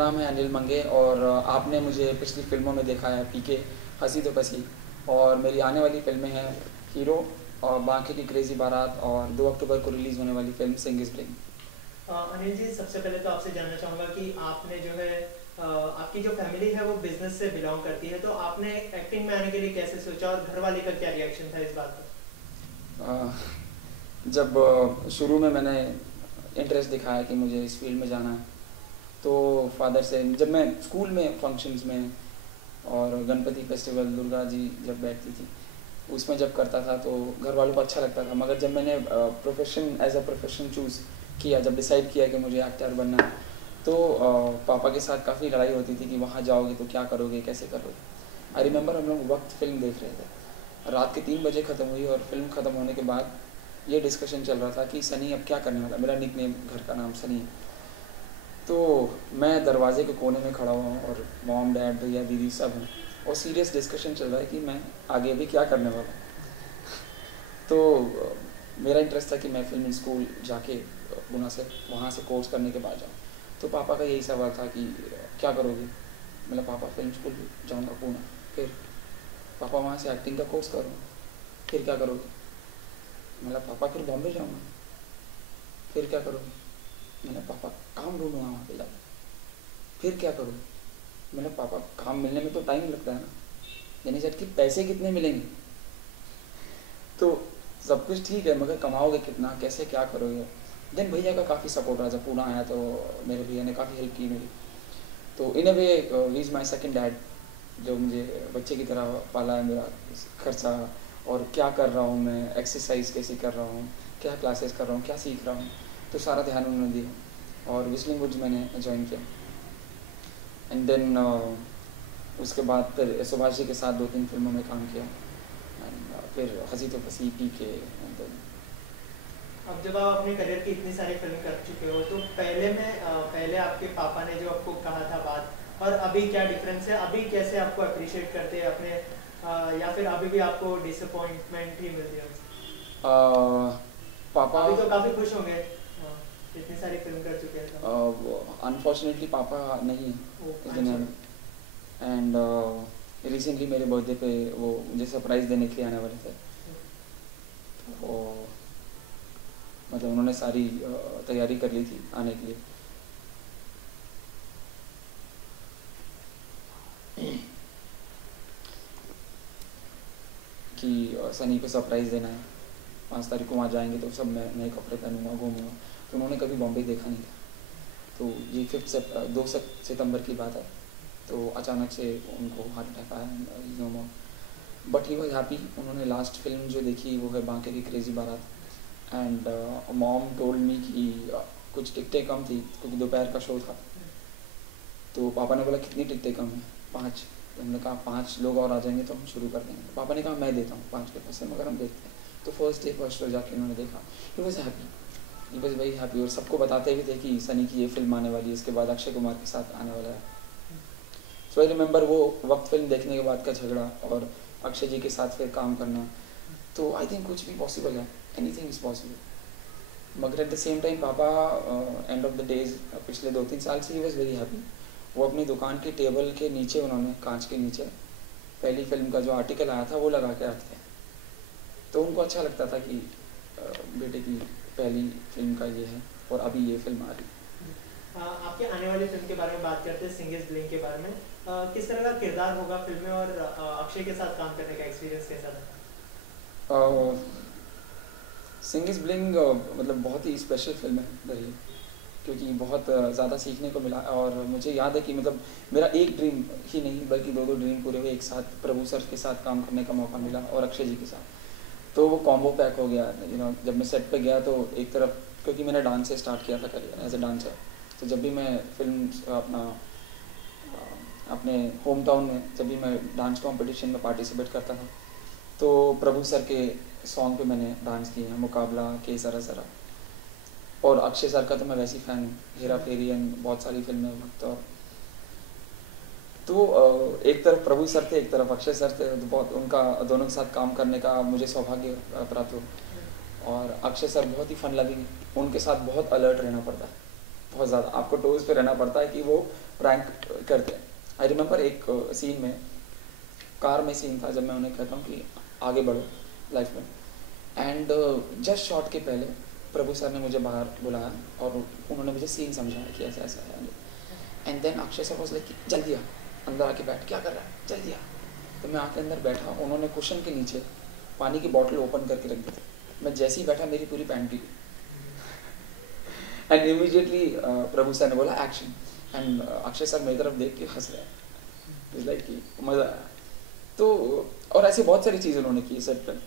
नाम है अनिल मंगे और आपने मुझे पिछली फिल्मों में देखा है, पीके, हंसी तो फंसी, और मेरी आने वाली फिल्में हैं हीरो और बाकी की क्रेजी बारात और 2 अक्टूबर को रिलीज़ होने वाली फिल्म सिंग इज ब्लिंग। अनिल जी, सबसे पहले तो आपसे जानना चाहूँगा कि आपने जो है आपकी जो फैमिली है वो बिजनेस से बिलोंग करती है, तो आपने एक्टिंग में आने के लिए कैसे सोचा और घर वाले का क्या रिएक्शन था इस बात पर? जब शुरू में मैंने इंटरेस्ट दिखाया कि मुझे इस फील्ड में जाना है, तो फादर से, जब मैं स्कूल में फंक्शंस में और गणपति फेस्टिवल, दुर्गा जी जब बैठती थी उसमें जब करता था तो घर वालों को अच्छा लगता था, मगर जब मैंने profession as a profession choose किया, जब डिसाइड किया कि मुझे एक्टर बनना है, तो पापा के साथ काफ़ी लड़ाई होती थी कि वहाँ जाओगे तो क्या करोगे, कैसे करोगे। आई रिमेंबर हम लोग वक्त फिल्म देख रहे थे, रात के 3 बजे ख़त्म हुई और फिल्म ख़त्म होने के बाद ये डिस्कशन चल रहा था कि सनी अब क्या करने वाला। मेरा निक नेम, घर का नाम सनी है। तो मैं दरवाजे के कोने में खड़ा हुआ हूँ और मॉम, डैड, भैया, दीदी सब हैं और सीरियस डिस्कशन चल रहा है कि मैं आगे भी क्या करने वाला हूँ। तो मेरा इंटरेस्ट था कि मैं फिल्म स्कूल जाके पुणे से वहाँ से कोर्स करने के बाद जाऊँ। तो पापा का यही सवाल था कि क्या करोगे। मतलब पापा फिल्म स्कूल जाऊँगा पुणे, फिर पापा वहाँ से एक्टिंग का कोर्स करूँगा, फिर क्या करोगे। मतलब पापा फिर बॉम्बे जाऊँगा, फिर क्या करोगे। मैंने पापा काम ढूंढूंगा वहाँ पे जाकर, फिर क्या करोगे। मैंने पापा काम मिलने में तो टाइम लगता है ना, यानी जबकि पैसे कितने मिलेंगे। तो सब कुछ ठीक है मगर कमाओगे कितना, कैसे, क्या करोगे। देन भैया का काफ़ी सपोर्ट रहा, जब पुणे आया तो मेरे भैया ने काफ़ी हेल्प की मेरी। तो in a way he is my second dad, जो मुझे बच्चे की तरह पाला है, मेरा खर्चा और क्या कर रहा हूँ मैं, एक्सरसाइज कैसी कर रहा हूँ, क्या क्लासेस कर रहा हूँ, क्या सीख रहा हूँ, तो सारा ध्यान उन्होंने दिया। और विस्लिंग वुड्स मैंने ज्वाइन किया एंड देन उसके बाद फिर सुभाष जी के साथ 2-3 फिल्मों में काम किया एंड फिर हंसी तो फंसी, पीके। अब जब आप अपने करियर की इतनी सारी फिल्म कर चुके हो, तो पहले आपके पापा ने जो आपको कहा था बात और अभी क्या डिफरेंस है? अभी कैसे आपको अप्रिशिएट करते हैं अपने, या फिर अभी भी आपको डिसअपॉइंटमेंट ही मिलती है? पापा अभी तो काफी खुश होंगे, इतनी सारी फिल्म कर चुके हैं तो। अनफॉर्चुनेटली पापा नहीं है इस दुनिया में। एंड रिसेंटली मेरे बर्थडे पे वो मुझे सरप्राइज़ देने के लिए आने वाले थे। तो मतलब उन्होंने सारी तैयारी कर ली थी आने के लिए। कि सनी को सरप्राइज़ देना है, 5 तारीख को वहाँ जाएंगे तो सब मैं नए कपड़े पहनूंगा, घूमूंगा। तो उन्होंने कभी बॉम्बे देखा नहीं था। तो ये 2 सितंबर की बात है। तो अचानक से उनको हार्ट अटैक आया, बट ही वॉज हैप्पी। उन्होंने लास्ट फिल्म जो देखी वो है बांके की क्रेजी बारात एंड मॉम टोल्ड मी कि कुछ टिकटें कम थी क्योंकि दोपहर का शो था। तो पापा ने बोला कितनी टिकटें कम है, 5। तो हमने कहा 5 लोग और आ जाएंगे तो हम शुरू कर देंगे। तो पापा ने कहा मैं देता हूँ 5 के पैसे, मगर हम देखते हैं। तो फर्स्ट डे फर्स्ट शो जाके उन्होंने देखा, he was happy, he was very happy. और सबको बताते भी थे कि सनी की ये फिल्म आने वाली है, इसके बाद अक्षय कुमार के साथ आने वाला है। सो आई रिमेंबर वो वक्त फिल्म देखने के बाद का झगड़ा और अक्षय जी के साथ फिर काम करना। तो आई थिंक कुछ भी पॉसिबल है, एनीथिंग इज़ पॉसिबल। मगर एट द सेम टाइम पापा एंड ऑफ द डेज पिछले 2-3 साल से ही वॉज वेरी हैप्पी। वो अपनी दुकान की टेबल के नीचे, उन्होंने कांच के नीचे पहली फिल्म का जो आर्टिकल आया था वो लगा के रखते हैं। तो उनको अच्छा लगता था कि बेटे की पहली फिल्म का ये है और अभी ये फिल्म आ रही है। आपके आने वाली फिल्म के बारे में बात करते हैं, सिंग इज ब्लिंग के बारे में। किस तरह का किरदार होगा फिल्म में और अक्षय के साथ काम करने का एक्सपीरियंस कैसा था? सिंग इज ब्लिंग मतलब बहुत ही स्पेशल फिल्म है रही, क्योंकि बहुत ज़्यादा सीखने को मिला। और मुझे याद है कि मतलब मेरा एक ड्रीम ही नहीं बल्कि 2-2 ड्रीम पूरे हुए एक साथ। प्रभु सर के साथ काम करने का मौका मिला और अक्षय जी के साथ, तो वो कॉम्बो पैक हो गया। जब मैं सेट पे गया तो एक तरफ, क्योंकि मैंने डांस से स्टार्ट किया था करियर एज ए डांसर, तो जब भी मैं फिल्म अपने होम टाउन में जब भी मैं डांस कंपटीशन में पार्टिसिपेट करता था तो प्रभु सर के सॉन्ग पे मैंने डांस किया है, मुकाबला, के सरा सरा। और अक्षय सर का तो मैं वैसी फ़ैन हूँ, हेरा फेरी एंड बहुत सारी फिल्में वक्त। तो एक तरफ प्रभु सर थे, एक तरफ अक्षय सर थे, तो बहुत उनका दोनों के साथ काम करने का मुझे सौभाग्य प्राप्त हुआ। और अक्षय सर बहुत ही फन लविंग, उनके साथ बहुत अलर्ट रहना पड़ता है, बहुत ज़्यादा आपको टोज पे रहना पड़ता है कि वो प्रैंक करते हैं। आई रिमेंबर एक सीन में, कार में सीन था, जब मैं उन्हें कहता हूँ कि आगे बढ़ो लाइफ में, एंड जस्ट शॉट के पहले प्रभु सर ने मुझे बाहर बुलाया और उन्होंने मुझे सीन समझाया कि ऐसा ऐसा है, and then Akshay sir was like जल्दी आ, अंदर आके बैठ, क्या कर रहा है, जल्दी आ। तो मैं आके अंदर बैठा, उन्होंने कुशन के नीचे पानी की बॉटल ओपन करके रख दी थी, मैं जैसे ही बैठा मेरी पूरी पैंट भीगी, एंड इमीडिएटली प्रभु सर ने बोला एक्शन, एंड अक्षय सर मेरी तरफ देख के हंस रहे हैं, इट्स लाइक कि मज़ा आया। तो और ऐसी बहुत सारी चीज़ उन्होंने की सेट पर,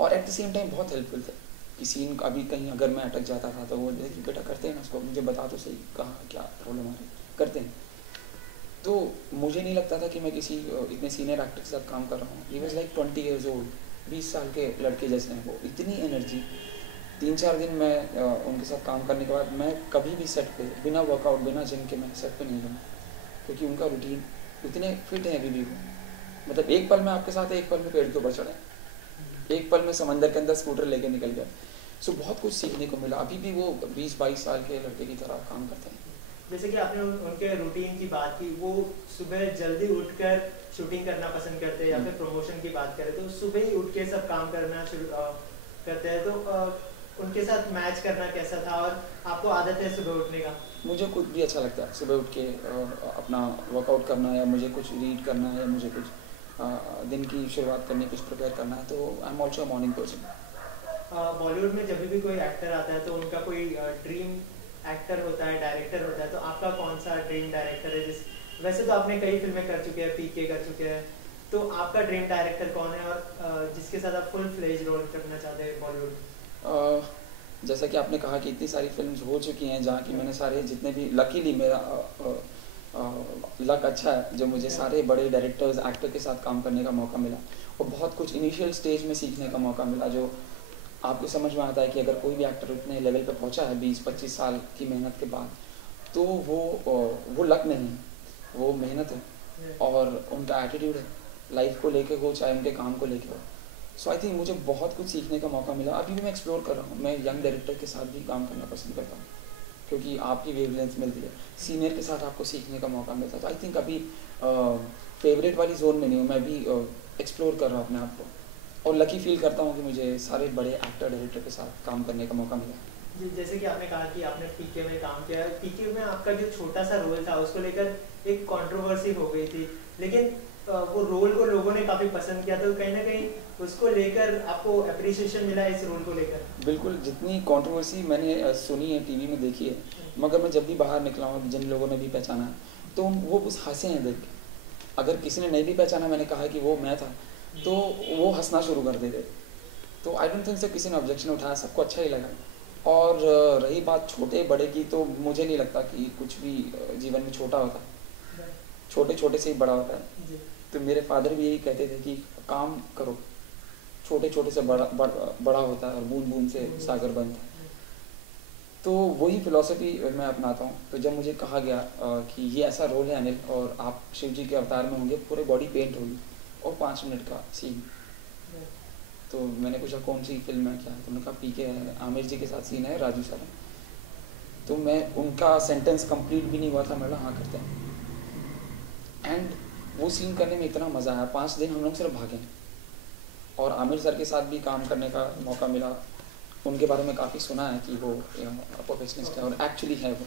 और एट द सेम टाइम बहुत हेल्पफुल थे कि सीन अभी कहीं अगर मैं अटक जाता था तो वो देखिए बेटा करते हैं ना उसको, मुझे बता तो सही कहाँ क्या प्रॉब्लम आ रही, करते हैं। तो मुझे नहीं लगता था कि मैं किसी इतने सीनियर एक्टर के साथ काम कर रहा हूँ। He was like 20 years old, 20 साल के लड़के जैसे हैं वो, इतनी एनर्जी। 3-4 दिन मैं उनके साथ काम करने के बाद मैं कभी भी सेट पे बिना वर्कआउट बिना जिम के मैं सेट पे नहीं गया, क्योंकि उनका रूटीन इतने फिट है अभी भी वो, मतलब एक पल में आपके साथ है, एक पल में पेड़ के ऊपर चढ़े, एक पल में समंदर के अंदर स्कूटर लेके निकल गया। सो बहुत कुछ सीखने को मिला, अभी भी वो 20-22 साल के लड़के की तरह काम करते हैं। जैसे कि आपने उनके रूटीन की बात की, वो सुबह जल्दी उठकर शूटिंग करना पसंद करते हैं, या फिर प्रमोशन की बात करें तो सुबह ही उठ के सब काम करना शुरू करते हैं, तो उनके साथ मैच करना कैसा था, और आपको आदत है सुबह उठने का? मुझे खुद भी अच्छा लगता है सुबह उठ के अपना वर्कआउट करना, या मुझे कुछ रीड करना है, या मुझे कुछ दिन की शुरुआत करनी, कुछ प्रिपेयर करना है, तो I am also a morning person. Bollywood में जब भी कोई एक्टर आता है तो उनका कोई ड्रीम एक्टर होता है, डायरेक्टर होता है, तो आपका कौन सा ड्रीम डायरेक्टर है? वैसे तो आपने कई फिल्में कर चुके हैं, पीके कर चुके हैं, तो आपका ड्रीम डायरेक्टर कौन है, और जिसके साथ आप फुल फ्लेज रोल करना चाहते हैं बॉलीवुड? जैसा कि आपने कहा कि इतनी सारी फिल्म्स हो चुकी हैं जहाँ की मैंने सारे जितने भी, लकीली मेरा लक अच्छा है जो मुझे सारे बड़े डायरेक्टर्स एक्टर के साथ काम करने का मौका मिला, और बहुत कुछ इनिशियल स्टेज में सीखने का मौका मिला, जो आपको समझ में आता है कि अगर कोई भी एक्टर उतने लेवल पे पहुंचा है 20-25 साल की मेहनत के बाद, तो वो लक नहीं है, वो मेहनत है और उनका एटीट्यूड है लाइफ को लेके हो, चाहे उनके काम को लेके हो। सो आई थिंक मुझे बहुत कुछ सीखने का मौका मिला, अभी भी मैं एक्सप्लोर कर रहा हूँ, मैं यंग डायरेक्टर के साथ भी काम करना पसंद करता हूँ, क्योंकि आपकी वेवलेंथ मिलती है, सीनियर के साथ आपको सीखने का मौका मिलता है। तो आई थिंक अभी फेवरेट वाली जोन में नहीं हूँ, मैं भी एक्सप्लोर कर रहा हूँ अपने आप को, और लकी फील करता हूँ कि मुझे सारे बड़े एक्टर डायरेक्टर के साथ काम करने का मौका मिला। जी, जैसे कि आपने कहा कि आपने पीके में काम किया है, पीके में आपका जो छोटा सा रोल था उसको लेकर एक कंट्रोवर्सी हो गई थी, लेकिन वो रोल को लोगों ने काफ़ी पसंद किया, तो कहीं ना कहीं उसको लेकर आपको अप्रिसिएशन मिला इस रोल को लेकर? बिल्कुल, जितनी कंट्रोवर्सी मैंने सुनी है, टीवी में देखी है, मगर मैं जब भी बाहर निकला हूँ, जिन लोगों ने भी पहचाना तो वो बस हंसे हैं देख के। अगर किसी ने नहीं भी पहचाना, मैंने कहा कि वो मैं था, तो वो हंसना शुरू कर देते। तो आई डोंट थिंक से किसी ने ऑब्जेक्शन उठाया, सबको अच्छा ही लगा। और रही बात छोटे बड़े की, तो मुझे नहीं लगता कि कुछ भी जीवन में छोटा होता है, छोटे छोटे से ही बड़ा होता है। तो मेरे फादर भी यही कहते थे कि काम करो, छोटे छोटे से बड़ा होता है, और बूंद बूंद से सागर बनता है। तो वही फिलॉसफी मैं अपनाता हूँ। तो जब मुझे कहा गया कि ये ऐसा रोल है अनिल, और आप शिव जी के अवतार में होंगे, पूरे बॉडी पेंट होगी और 5 मिनट का सीन, तो मैंने पूछा कौन सी फिल्म है क्या है, तो उन्होंने कहा पीके है, आमिर जी के साथ सीन है, राजू सर है। तो मैं, उनका सेंटेंस कंप्लीट भी नहीं हुआ था, मैं हाँ करते हैं। एंड वो सीन करने में इतना मज़ा आया, 5 दिन हम लोग सिर्फ भागे, और आमिर सर के साथ भी काम करने का मौका मिला। उनके बारे में काफ़ी सुना है कि वो प्रोफेशनलिस्ट है, और एक्चुअली है वो।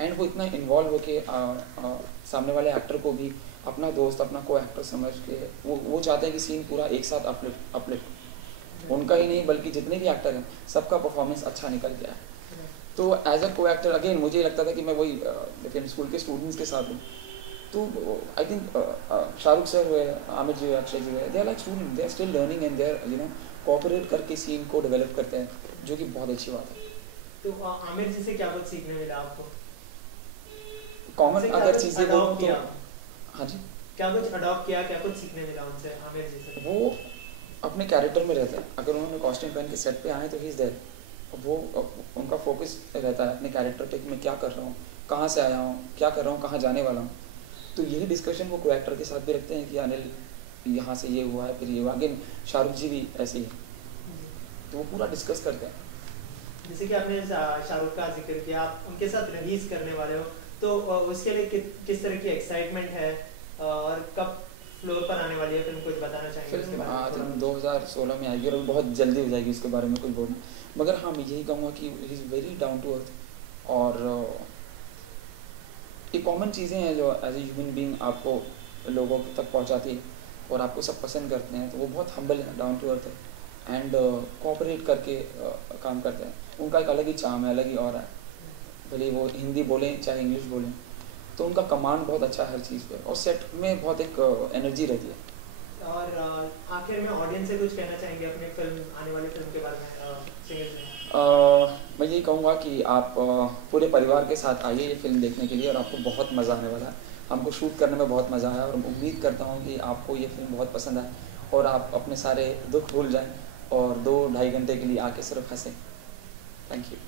एंड वो इतना इन्वॉल्व होके सामने वाले एक्टर को भी अपना दोस्त, अपना को एक्टर समझ के वो चाहते हैं कि सीन पूरा एक साथ अपलिफ्ट उनका ही नहीं बल्कि जितने भी एक्टर हैं सबका परफॉर्मेंस अच्छा निकल गया है। तो एज अ को एक्टर अगेन मुझे लगता था कि मैं वही फिल्म स्कूल के स्टूडेंट्स के साथ हूँ। तो आई थिंक शाहरुख सर हुए, आमिर जी हुए, अक्षय जी हुए, they are like student, they are still learning and they are cooperate करके सीन को डेवलप करते हैं, जो कि बहुत अच्छी बात है। तो आमिर जी से क्या कुछ सीखने मिला आपको? कॉमन अगर चीज़ें बोलूँ तो हाँ जी, क्या कुछ अडॉप्ट किया, क्या कुछ सीखने मिला उनसे, आमिर जी से? वो अपने कैरेक्टर में रहते हैं। अगर उन्होंने कॉस्ट्यूम पहन के सेट पे आए तो ही इज़ देयर, वो उनका फोकस रहता है अपने कैरेक्टर पे कि मैं क्या कर रहा हूँ, कहाँ से आया हूँ, क्या कर रहा हूँ, कहाँ जाने वाला हूँ। तो यही डिस्कशन वो को एक्टर के साथ भी रखते हैं कि अनिल यहाँ से ये हुआ है, फिर ये हुआ। अगेन शाहरुख जी भी ऐसे ही है, तो वो पूरा डिस्कस करते हैं। जैसे कि आपने शाहरुख का जिक्र किया, आप उनके साथ रईस करने वाले हो, तो उसके लिए किस तरह की एक्साइटमेंट है और कब फ्लोर पर आने वाली है फिल्म, कुछ बताना चाहेंगे उसके फिल्म बारे में? 2016 में आएगी और बहुत जल्दी हो जाएगी, उसके बारे में कुछ बोलना। मगर हाँ, मैं यही कहूँगा कि he is very down to earth, और ये कॉमन चीज़ें हैं जो एज ए ह्यूमन बीइंग आपको लोगों तक पहुँचाती है और आपको सब पसंद करते हैं। तो वो बहुत हम्बल है, डाउन टू अर्थ है, एंड कोऑपरेट करके काम करते हैं। उनका एक अलग ही चार्म है, अलग ही और है, भले वो हिंदी बोलें चाहे इंग्लिश बोलें, तो उनका कमांड बहुत अच्छा है हर चीज़ पे, और सेट में बहुत एक एनर्जी रहती है। और आखिर में ऑडियंस से कुछ कहना चाहेंगे अपनी फिल्म, आने वाली फिल्म के बारे में सिंगल में? मैं यही कहूँगा कि आप पूरे परिवार के साथ आइए ये फिल्म देखने के लिए, और आपको बहुत मज़ा आने वाला है। हमको शूट करने में बहुत मज़ा आया, और उम्मीद करता हूँ कि आपको ये फिल्म बहुत पसंद आए और आप अपने सारे दुख भूल जाएं और 2-2.5 घंटे के लिए आके सिर्फ हंसें। Thank you.